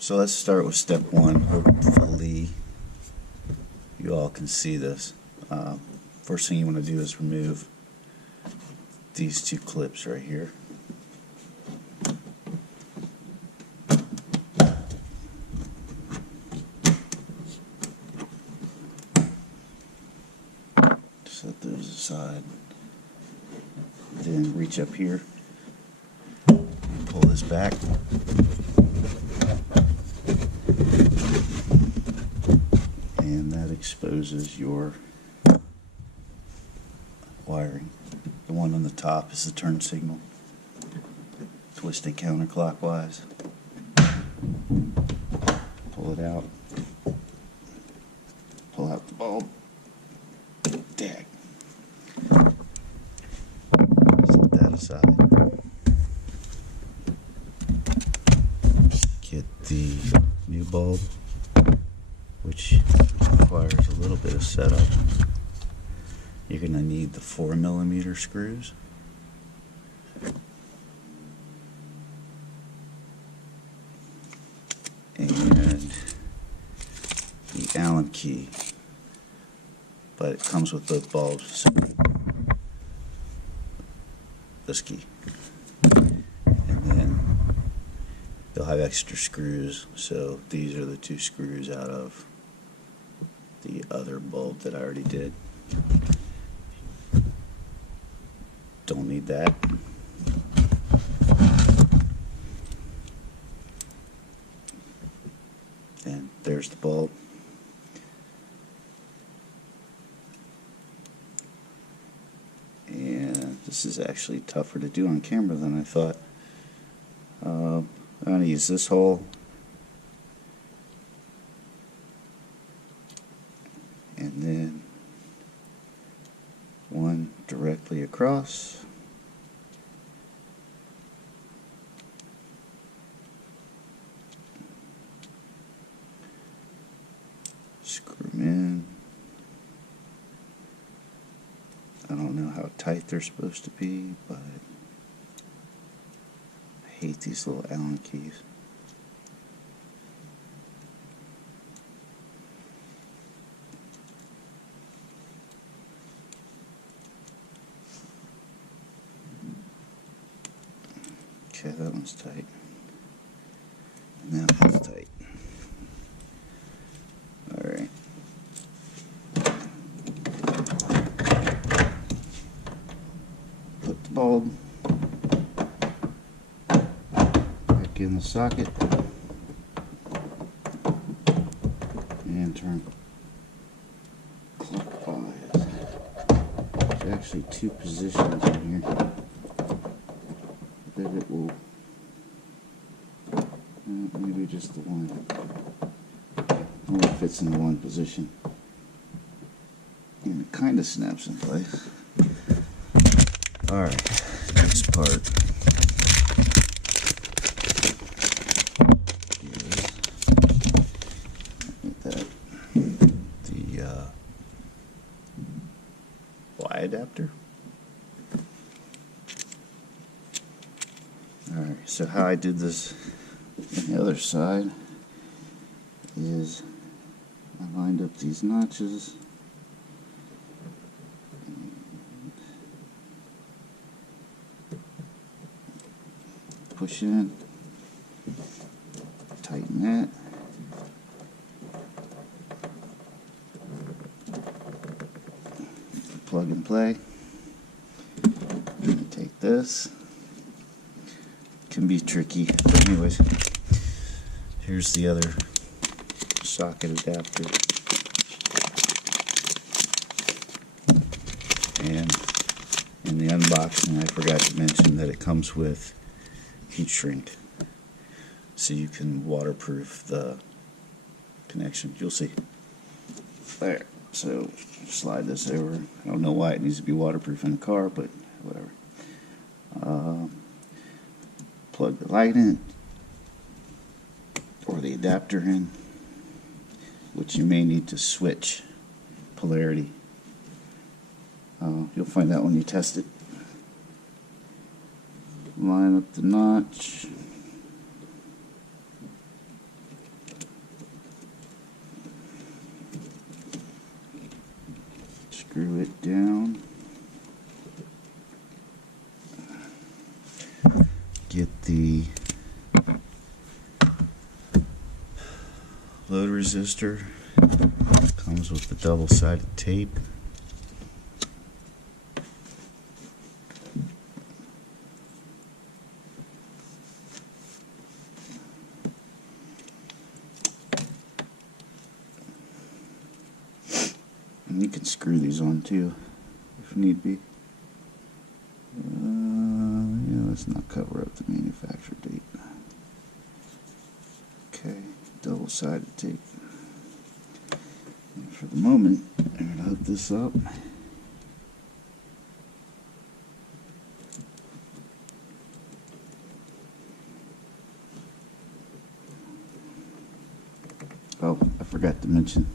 So let's start with step one. Hopefully you all can see this. First thing you want to do is remove these two clips right here. Set those aside. Then reach up here and pull this back. And that exposes your wiring. The one on the top is the turn signal. Twist it counterclockwise. Pull it out. Pull out the bulb. Dag. Set that aside. Get the new bulb, which requires a little bit of setup. You're going to need the 4mm screws. And the Allen key. But it comes with both bulbs. So this key. And then they'll have extra screws. So these are the two screws out of the other bulb that I already did. Don't need that. And there's the bulb. And this is actually tougher to do on camera than I thought. I'm going to use this hole. And then one directly across. Screw them in. I don't know how tight they're supposed to be, but I hate these little Allen keys. Okay, that one's tight. Now that's tight. Alright. Put the bulb back in the socket and turn clockwise. There's actually two positions in here. That it will, maybe just the one. Only fits in the one position. And it kind of snaps in place. Alright, next part is the Y adapter. Alright, so how I did this on the other side is I lined up these notches and push in, tighten that, plug and play. I'm going to take this. Can be tricky, but anyways, here's the other socket adapter, and in the unboxing I forgot to mention that it comes with heat shrink, so you can waterproof the connection. You'll see. There. So slide this over. I don't know why it needs to be waterproof in the car, but whatever. Plug the light in, or the adapter in, which you may need to switch polarity. You'll find out when you test it. Line up the notch, Screw it down. Get the load resistor. Comes with the double-sided tape. And you can screw these on too, if need be. Yeah, let's not cover up the manufacturer date. Okay, double-sided tape. And for the moment, I'm going to hook this up. Oh, I forgot to mention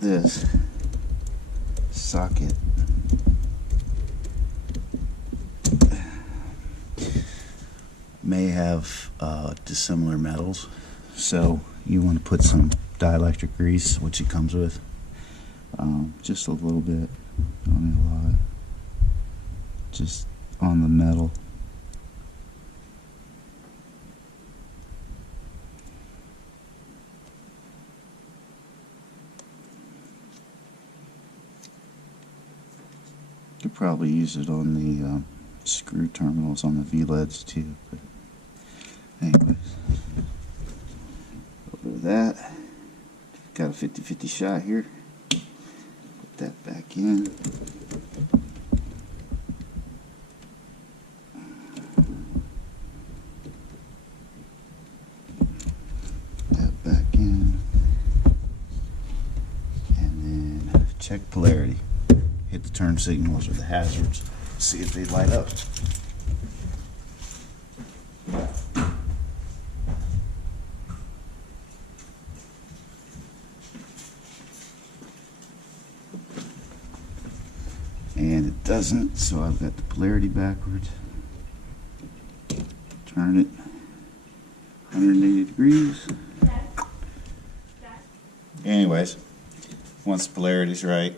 this socket may have dissimilar metals, so you want to put some dielectric grease, which it comes with, just a little bit, don't need a lot, just on the metal. Could probably use it on the screw terminals on the vleds too. But anyways, a little bit of that. Got a 50-50 shot here. Put that back in. That back in. And then check polarity. Hit the turn signals or the hazards, see if they light up. And it doesn't, so I've got the polarity backwards. Turn it 180 degrees. Anyways, once the polarity's right,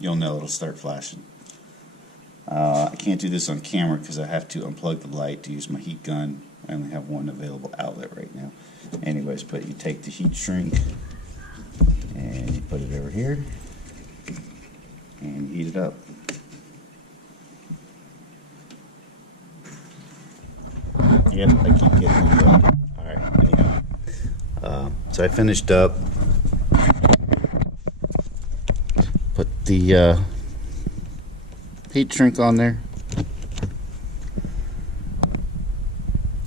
you'll know it'll start flashing. I can't do this on camera because I have to unplug the light to use my heat gun. I only have one available outlet right now. Anyways, but you take the heat shrink and you put it over here and heat it up. Yep, I keep getting it up. Alright, anyhow. So I finished up. Put the heat shrink on there.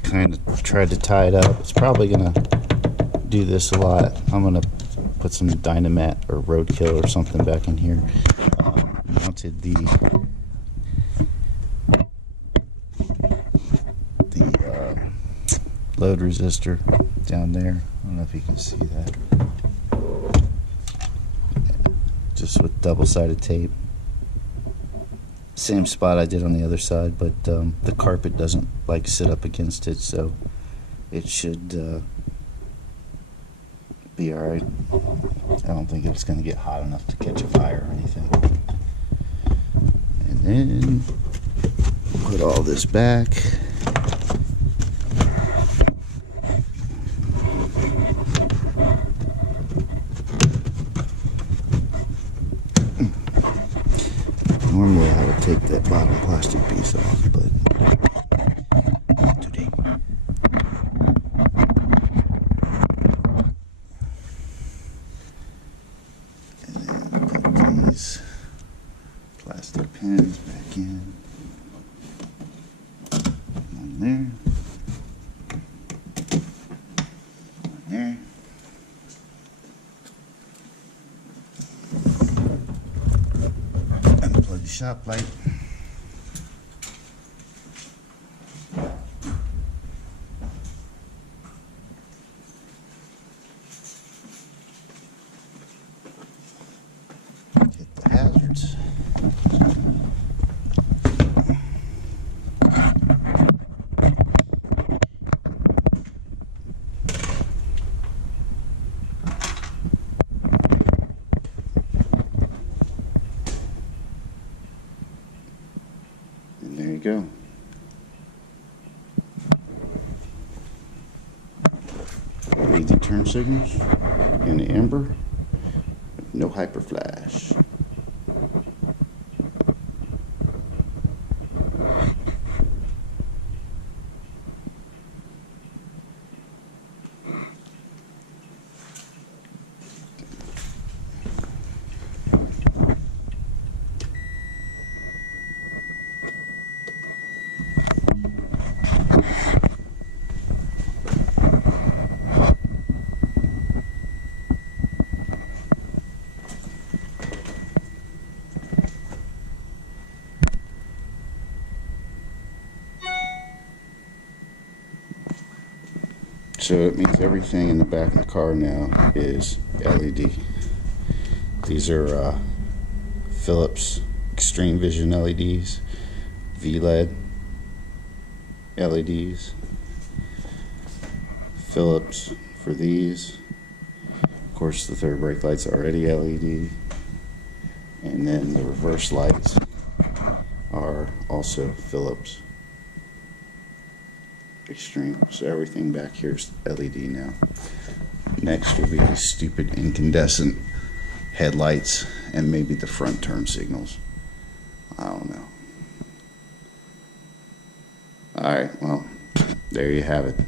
Kind of tried to tie it up. It's probably gonna do this a lot. I'm gonna put some Dynamat or Roadkill or something back in here. Mounted the load resistor down there. I don't know if you can see that. Just with double-sided tape. Same spot I did on the other side, but the carpet doesn't like sit up against it, so it should be alright. I don't think it's going to get hot enough to catch a fire or anything. And then put all this back. Normally I would take that bottom plastic piece off, but not today. And then put these plastic pins back in. One there. One there. Unplug the shop light. Hit the hazards. go. LED turn signals in the amber, no hyper flash. So it means everything in the back of the car now is LED. These are Philips Extreme Vision LEDs, VLED LEDs, Philips for these. Of course, the third brake light's already LED, and then the reverse lights are also Philips Extreme. So everything back here is LED now. Next will be these stupid incandescent headlights and maybe the front turn signals. I don't know. Alright, well, there you have it.